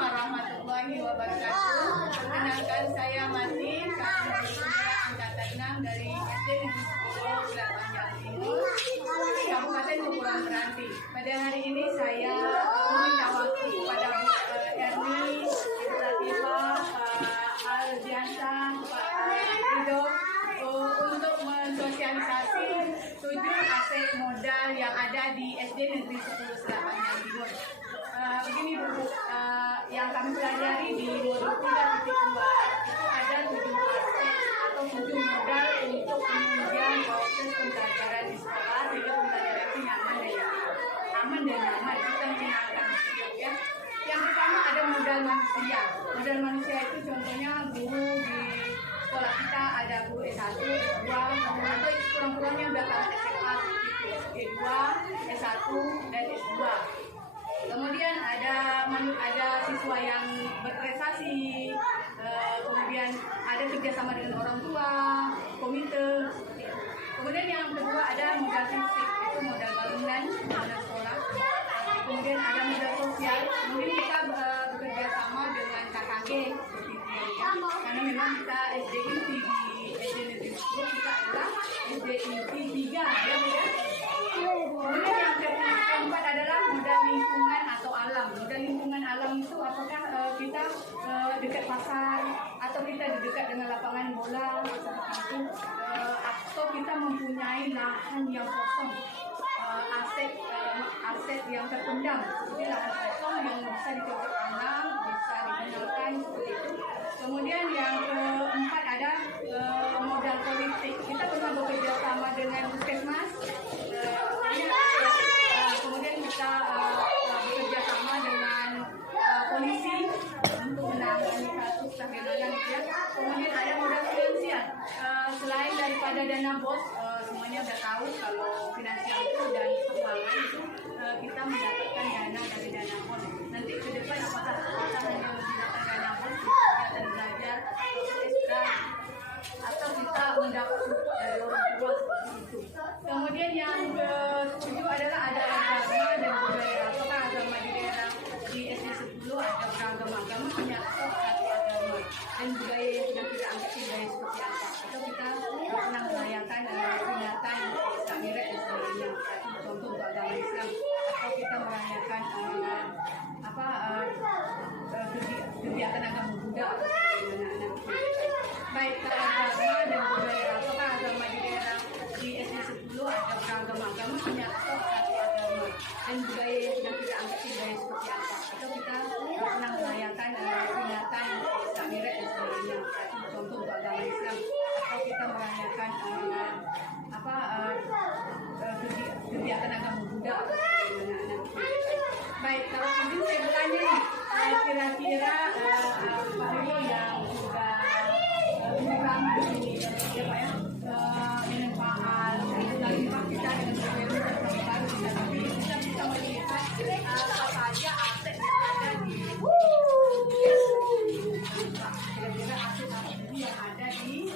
warahmatullahi wabarakatuh. Perkenalkan, saya Martin, angkatan 6 dari SD Negeri 10 Selatan Jawa Timur, Kabupaten Kepulauan Meranti. Pada hari ini saya meminta waktu kepada Bu Erni, Ibu Latifah, Aldiansa, Pak Rido untuk mensosialisasi 7 aset modal yang ada di SD Negeri 10 Selatan Jawa Timur. Begini Bu, yang kami pelajari di modul 3.2 itu ada 7 aset atau 7 modal untuk penunjang proses pembelajaran di sekolah sehingga pembelajaran itu nyaman dan nyaman. Kita menyenangkan ya. Yang pertama ada modal manusia. Modal manusia itu contohnya guru di sekolah kita ada guru S1, S2, atau kurang-kurangnya udah kelas SMA D2, S1 dan S2. Kemudian ada siswa yang berprestasi, kemudian ada kerjasama dengan orang tua, komite. Kemudian yang kedua ada modal fisik, itu modal bangunan, modal sekolah. Kemudian ada modal sosial, mungkin kita bekerja sama dengan KKG seperti itu. Karena memang kita SD Inti di SD Negeri 10 kita adalah SD Inti 3 ya. Kemudian yang keempat adalah modal lingkungan atau alam. Modal lingkungan alam itu apakah kita dekat pasar atau kita dekat dengan lapangan bola seperti itu, atau kita mempunyai lahan yang kosong, aset yang terpendam seperti lahan kosong yang bisa dicocok tanam, bisa digunakan seperti itu. Kemudian yang keempat ada modal politik. Kita pernah bekerja sama dengan Puskesmas. Kemudian kita bekerja sama dengan polisi untuk menangani kasus kehamilan ya. Kemudian ada modal finansial. Selain daripada dana BOS, semuanya sudah tahu kalau finansial itu dan keuangan itu kita mendapatkan dana dari dana BOS. Nanti ke depan apakah kita hanya menggunakan dana BOS kegiatan belajar atau SK atau kita mendapat support dari orang tua seperti itu. Kemudian yang ketujuh adalah ada agama dan budaya. Apakah agama di daerah di SD 10 ada beragam agama, hanya satu agama, dan budaya yang sudah kita angkat budaya seperti apa? Atau kita pernah merayakan peringatan Isra Mi'raj dan sebagainya. Contoh untuk agama Islam. Atau kita merayakan kegiatan agama Buddha atau anak-anak. Baik, agama dan budaya. Apakah agama di daerah di SD 10 ada beragam agama, hanya satu agama, dan budaya yang sudah kita angkat budaya seperti apa? Atau kita pernah merayakan peringatan Isra Mi'raj dan sebagainya. Contoh untuk agama Islam. Atau kita merayakan kegiatan agama Buddha atau anak-anak. Baik, kalau mungkin saya bertanya nih, kira-kira Pak Rido yang sudah berperan di sini ya Pak ya, dengan Pak Al, lagi Pak kita dengan Pak Rido tapi kita bisa melihat apa saja aset yang ada di kira-kira aset apa yang ada di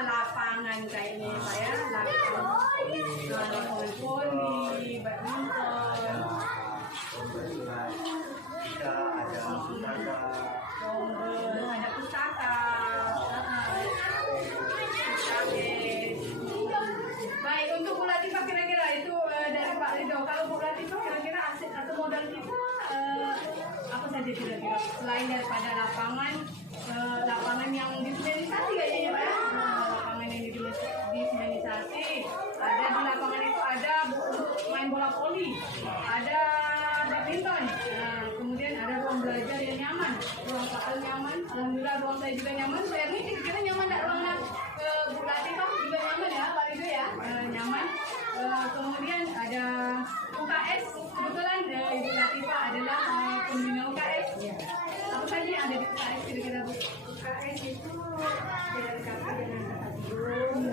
lapangan kayaknya Pak ya, lapangan voli, badminton, kita ada pustaka, Baik, untuk Bu Latifah kira-kira itu dari Pak Rido. Kalau Bu Latifah kira-kira aset atau modal kita apa saja kira-kira selain daripada lapangan yang disemenisasi kayaknya Pak ya, lapangan yang disemenisasi, ada di lapangan itu ada untuk main bola voli, ada badminton, kemudian ada ruang belajar yang nyaman, ruang Pak Al nyaman, alhamdulillah ruang saya juga nyaman. Bu Erni kira-kira nyaman nggak ruangnya? Bu Latifah juga nyaman ya Pak Rido ya, nyaman. Kemudian ada UKS, kebetulan Ibu Latifah adalah pembina UKS. Apa saja yang ada di UKS kira-kira Bu? UKS itu dari kakak dengan kakak belum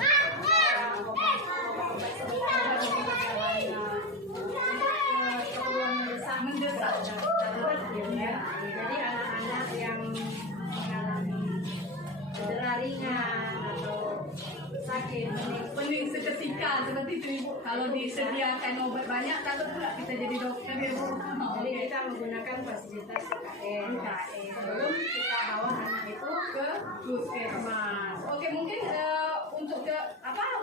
mendesak ya. Jadi anak-anak yang mengalami cedera ringan atau sakit. Pening seketika seperti itu Ibu. Kalau disediakan obat banyak, takut pula kita jadi dokter ya Bu. Jadi kita menggunakan fasilitas UKM. Sebelum kita bawa anak itu Ke puskesmas. Oke, mungkin untuk ke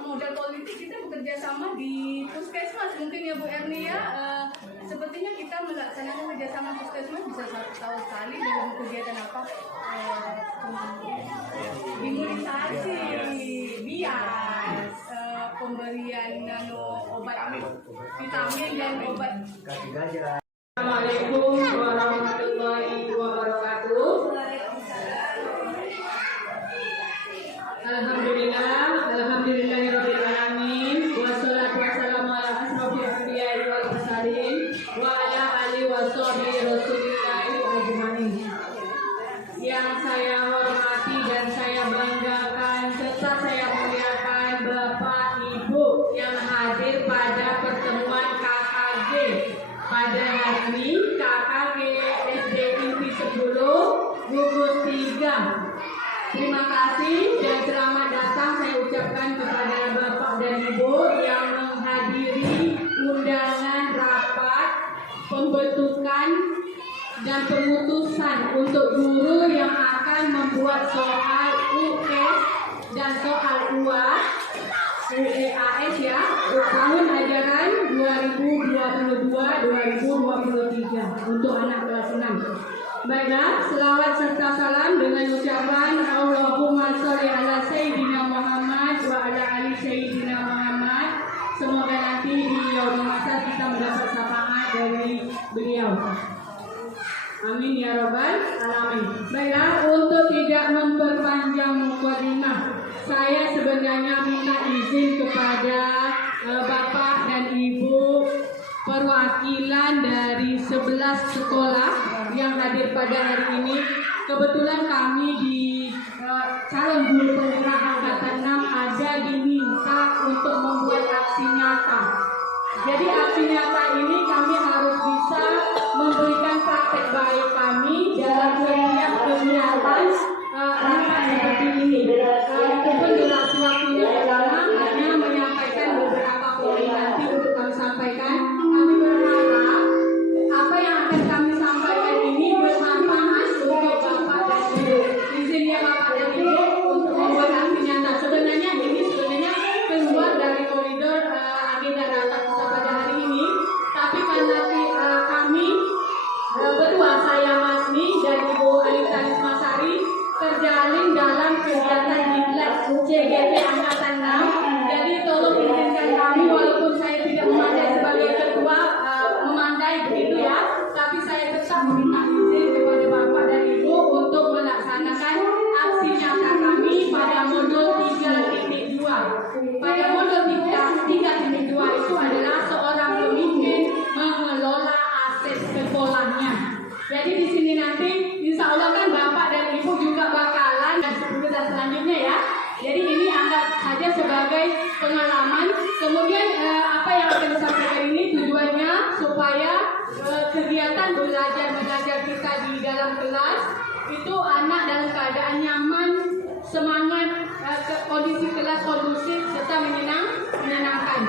modal politik kita bekerja sama di puskesmas mungkin ya Bu Erni ya. Sepertinya kita melaksanakan kerjasama puskesmas bisa 1 tahun sekali dalam kegiatan apa? Imunisasi, bias, pemberian obat vitamin dan obat. Assalamualaikum warahmatullahi wabarakatuh. Alhamdulillahirabbil alamin wassalatu wassalamu ala asrofil anbiya'i wal mursalin wa ala alihi washabihi rasulillahi ajmain. Yang saya hormati dan saya banggakan serta saya muliakan Bapak Ibu yang hadir pada pertemuan KKG pada hari ini, KKG SD Negeri 10 gugus 3. Terima kasih dan selamat datang saya ucapkan kepada Bapak dan Ibu yang menghadiri undangan rapat pembentukan dan pemutusan untuk guru yang akan membuat soal UKS dan soal UAS ya tahun ajaran 2022-2023 untuk anak kelas 6. Baiklah, selawat serta salam dengan ucapan Allahumma sholli ala Sayyidina Muhammad wa ala ali Sayyidina Muhammad. Semoga nanti di yaumul masa kita mendapat syafaat dari beliau. Amin ya robbal alamin. Baiklah, untuk tidak memperpanjang mukadimah, saya sebenarnya minta izin kepada Bapak dan Ibu perwakilan dari 11 sekolah yang hadir pada hari ini. Kebetulan kami di calon guru penggerak angkatan 6 ada diminta untuk membuat aksi nyata. Jadi aksi nyata ini kami harus bisa memberikan praktek baik kami dalam setiap kegiatan rapat seperti ini. Walaupun durasi waktunya lama, hanya menyampaikan beberapa poin nanti untuk kami sampaikan. Kami berharap apa yang akan kami sampaikan ini bermanfaat untuk Bapak dan Ibu. Izinnya Bapak dan Ibu untuk membuat aksi nyata. Sebenarnya keluar dari koridor agenda rapat kita pada hari ini, tapi karena kami berdua, saya Masni dan Ibu Alisa Lismasari, terjalin dalam kegiatan diklat CGT Angkatan 6. Jadi tolong izinkan kami, walaupun saya tidak memandai sebagai ketua, memandai begitu ya, tapi saya tetap meminta izin kepada Bapak dan Ibu untuk melaksanakan aksi nyata kami pada modul 3.2. Pada modul 3.2 itu adalah seorang pemimpin mengelola aset sekolahnya. Jadi di sini nanti insya Allah kan Bapak dan Ibu juga bakalan dan selanjutnya ya. Jadi ini anggap saja sebagai pengalaman. Kemudian apa yang akan disampaikan ini tujuannya supaya kegiatan belajar mengajar kita di dalam kelas itu anak dalam keadaan nyaman, semangat, kondisi kelas kondusif serta menyenangkan.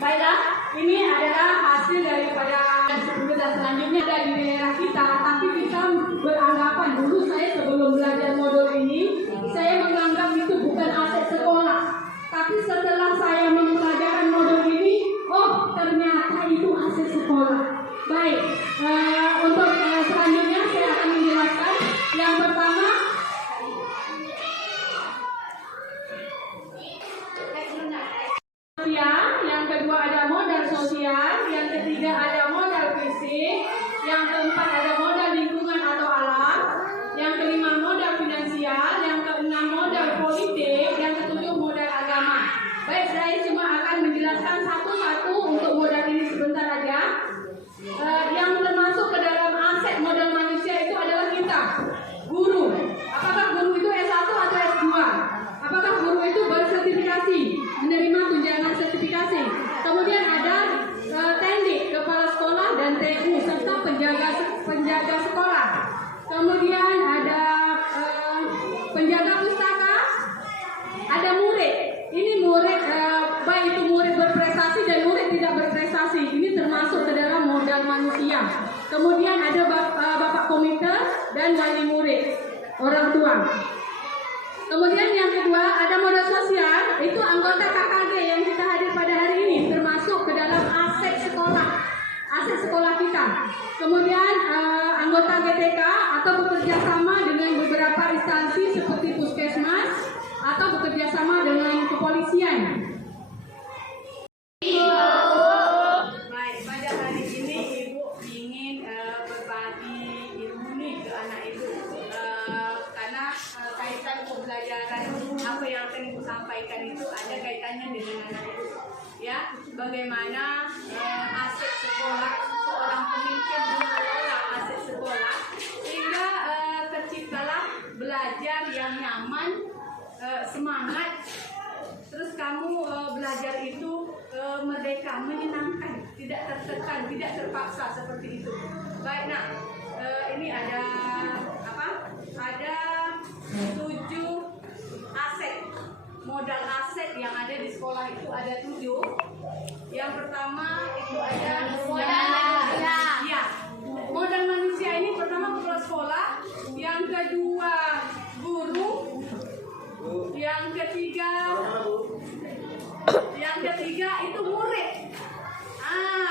Baiklah, ini adalah hasil daripada selanjutnya ada di daerah kita, tapi kita beranggapan dulu saya sebelum belajar modul ini, saya menganggap itu bukan aset sekolah. Tapi setelah saya mempelajari modul ini, oh ternyata itu aset sekolah. Baik, untuk selanjutnya saya akan menjelaskan. Yang pertama, sosial, yang kedua ada modal sosial, yang ketiga ada modal fisik, yang keempat ada modal lingkungan atau alam, yang kelima modal finansial, yang keenam modal politik, yang ketujuh modal agama. Baik, saya cuma akan menjelaskan satu-satu untuk modal ini sebentar aja. Yang termasuk ke dalam aset modal manusia itu adalah kita, guru. Apakah guru itu S1 atau S2? Apakah guru itu bersertifikasi, menerima tunjangan sertifikasi? Kemudian ada tendik, kepala sekolah dan TU serta penjaga sekolah. Kemudian ada penjaga pustaka, ada murid. Kemudian ada bapak komite dan wali murid, orang tua. Kemudian yang kedua ada modal sosial, itu anggota KKG yang kita hadir pada hari ini, termasuk ke dalam aset sekolah kita. Kemudian anggota GTK atau bekerja sama dengan beberapa instansi seperti puskesmas atau bekerja sama dengan kepolisian. Baik, pada hari ini Ibu ingin berbagi ilmu nih ke anak Ibu, karena kaitan pembelajaran apa yang akan Ibu sampaikan itu ada kaitannya dengan anak Ibu. Ya, bagaimana aset sekolah, seorang pemimpin mengelola aset sekolah sehingga terciptalah belajar yang nyaman, semangat. Terus kamu belajar itu merdeka, menyenangkan, tidak tertekan, tidak terpaksa seperti itu. Baik, nak, ini ada apa? Ada 7 aset, modal aset yang ada di sekolah itu ada 7. Yang pertama itu ada modal manusia. Ya, modal manusia ini pertama kepala sekolah, yang kedua guru, yang ketiga itu murid.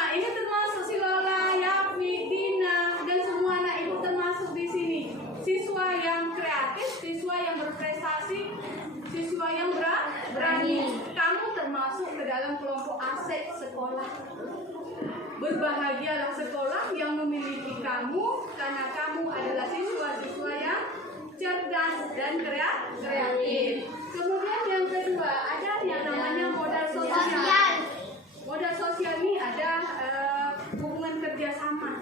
Ini termasuk si Lola, Yafi, Dina, dan semua anak ibu termasuk di sini. Siswa yang kreatif, siswa yang berprestasi, siswa yang berani. Kamu termasuk ke dalam kelompok aset sekolah. Berbahagialah sekolah yang memiliki kamu, karena kamu adalah siswa-siswa yang cerdas dan kreatif. Kemudian yang kedua ada yang namanya modal sosial. Modal sosial ini ada hubungan kerjasama,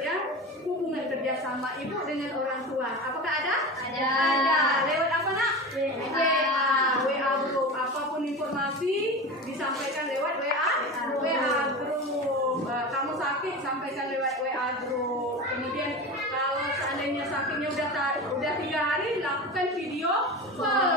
ya, hubungan kerjasama ibu dengan orang tua. Apakah ada? Ada. Lewat apa, nak? WA group. Apapun informasi disampaikan lewat WA group. Kamu sakit sampaikan lewat WA group. Kemudian kalau seandainya sakitnya udah 3 hari, lakukan video call.